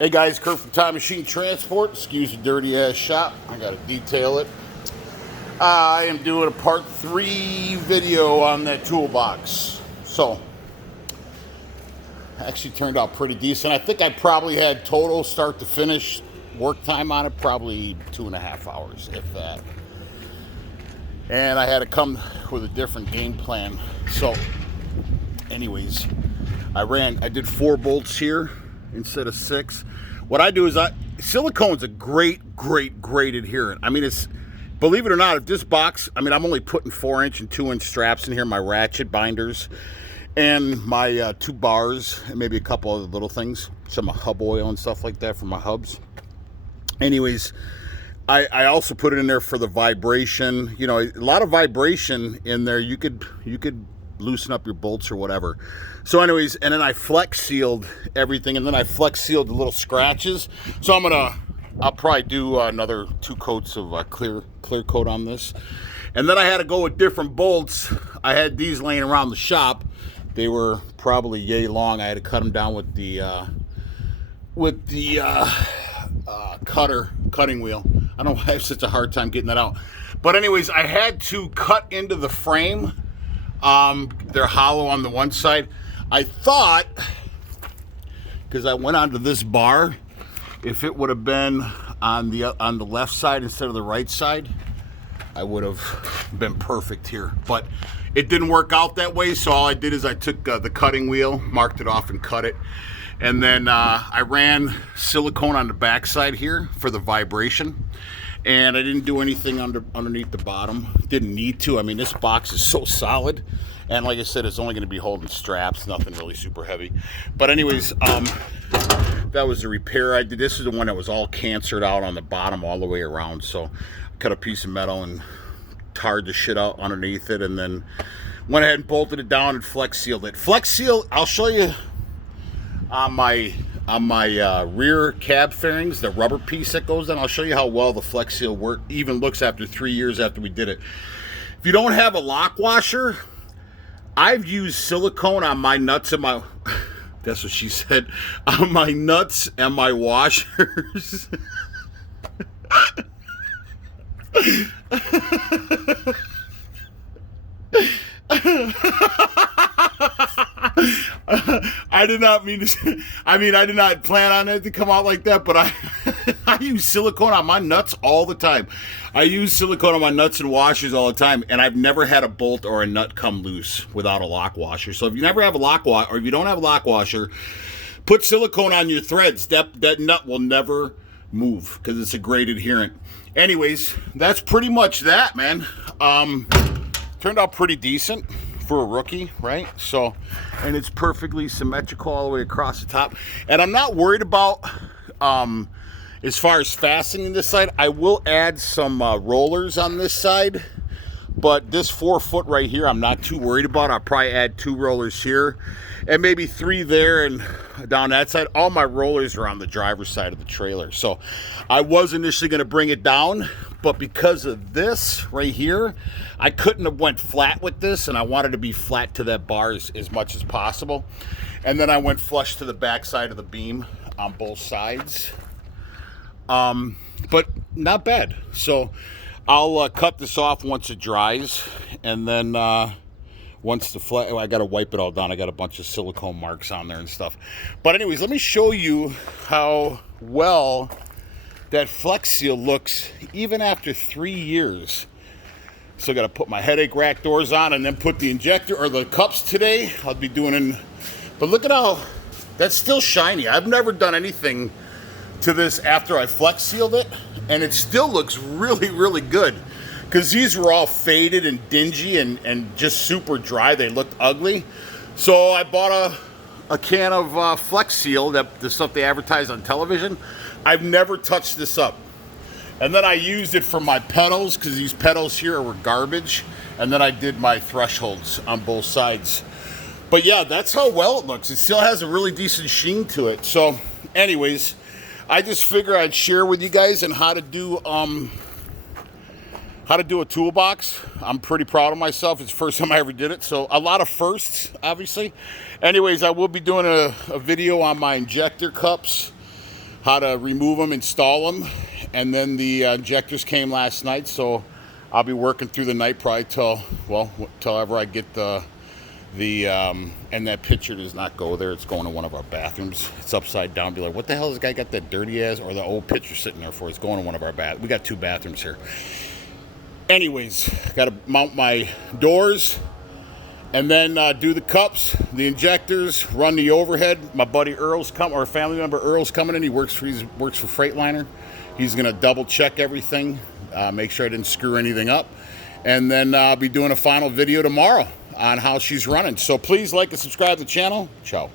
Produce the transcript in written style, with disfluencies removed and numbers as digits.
Hey guys, Kurt from Time Machine Transport. Excuse the dirty ass shop. I gotta detail it. I am doing a part 3 video on that toolbox. So, actually turned out pretty decent. I think I probably had total start to finish work time on it, probably 2.5 hours, if that. And I had to come with a different game plan. So, anyways, I did 4 bolts here instead of 6. What I do is silicone's a great adherent. I mean, it's, believe it or not, if this box, I mean, I'm only putting 4-inch and 2-inch straps in here, my ratchet binders, and my 2 bars, and maybe a couple other little things, some hub oil and stuff like that for my hubs. Anyways, I also put it in there for the vibration. You know, a lot of vibration in there. You could loosen up your bolts or whatever. So anyways, and then I flex sealed everything, and then I flex sealed the little scratches. So I'll probably do another 2 coats of clear coat on this. And then I had to go with different bolts. I had these laying around the shop. They were probably yay long. I had to cut them down with the cutting wheel. I don't know why I have such a hard time getting that out. But anyways, I had to cut into the frame. They're hollow on the one side. I thought, because I went onto this bar, if it would have been on the left side instead of the right side, I would have been perfect here. But it didn't work out that way, so all I did is I took the cutting wheel, marked it off, and cut it. And then I ran silicone on the back side here for the vibration. And I didn't do anything underneath the bottom. Didn't need to. I mean, this box is so solid. And like I said, it's only going to be holding straps. Nothing really super heavy. But anyways, that was the repair I did. This is the one that was all cancered out on the bottom all the way around. So I cut a piece of metal and tarred the shit out underneath it. And then went ahead and bolted it down and flex sealed it. Flex seal, I'll show you on my rear cab fairings, the rubber piece that goes in. I'll show you how well the flex seal even looks after 3 years after we did it. If you don't have a lock washer, I've used silicone on my nuts and my, that's what she said, on my nuts and my washers. I did not mean to. I did not plan on it to come out like that, but I use silicone on my nuts all the time. I use silicone on my nuts and washers all the time, and I've never had a bolt or a nut come loose without a lock washer. So if you never have a lock washer, or if you don't have a lock washer, put silicone on your threads. That nut will never move because it's a great adherent. Anyways, that's pretty much that, man. Turned out pretty decent for a rookie, right? So, and it's perfectly symmetrical all the way across the top. And I'm not worried about, as far as fastening this side. I will add some rollers on this side, but this 4-foot right here, I'm not too worried about. I'll probably add 2 rollers here and maybe 3 there and down that side. All my rollers are on the driver's side of the trailer. So I was initially going to bring it down, but because of this right here, I couldn't have went flat with this, and I wanted to be flat to that bar as much as possible. And then I went flush to the back side of the beam on both sides. But not bad. So I'll cut this off once it dries, and then once the I got to wipe it all down. I got a bunch of silicone marks on there and stuff. But anyways, let me show you how well that flex seal looks even after 3 years. Still got to put my headache rack doors on and then put the injector or the cups today. I'll be doing but look at how that's still shiny. I've never done anything to this after I flex sealed it, and it still looks really good, because these were all faded and dingy and just super dry. They looked ugly. So I bought a can of Flex Seal, the stuff they advertise on television. I've never touched this up. And then I used it for my pedals, because these pedals here were garbage. And then I did my thresholds on both sides. But yeah, that's how well it looks. It still has a really decent sheen to it. So anyways, I just figure I'd share with you guys on how to do a toolbox. I'm pretty proud of myself. It's the first time I ever did it, so a lot of firsts, obviously. Anyways, I will be doing a video on my injector cups how to remove them, install them, and then the injectors came last night, so I'll be working through the night probably till ever I get the and that picture does not go there. It's going to one of our bathrooms. It's upside down. Be like, what the hell is this guy got that dirty ass or the old picture sitting there for? It's going to one of our we got 2 bathrooms here. Anyways, got to mount my doors and then do the cups, the injectors, run the overhead. My buddy Earl's or family member Earl's coming in. He works for Freightliner. He's gonna double check everything, make sure I didn't screw anything up, and then I'll be doing a final video tomorrow on how she's running. So please like and subscribe to the channel. Ciao.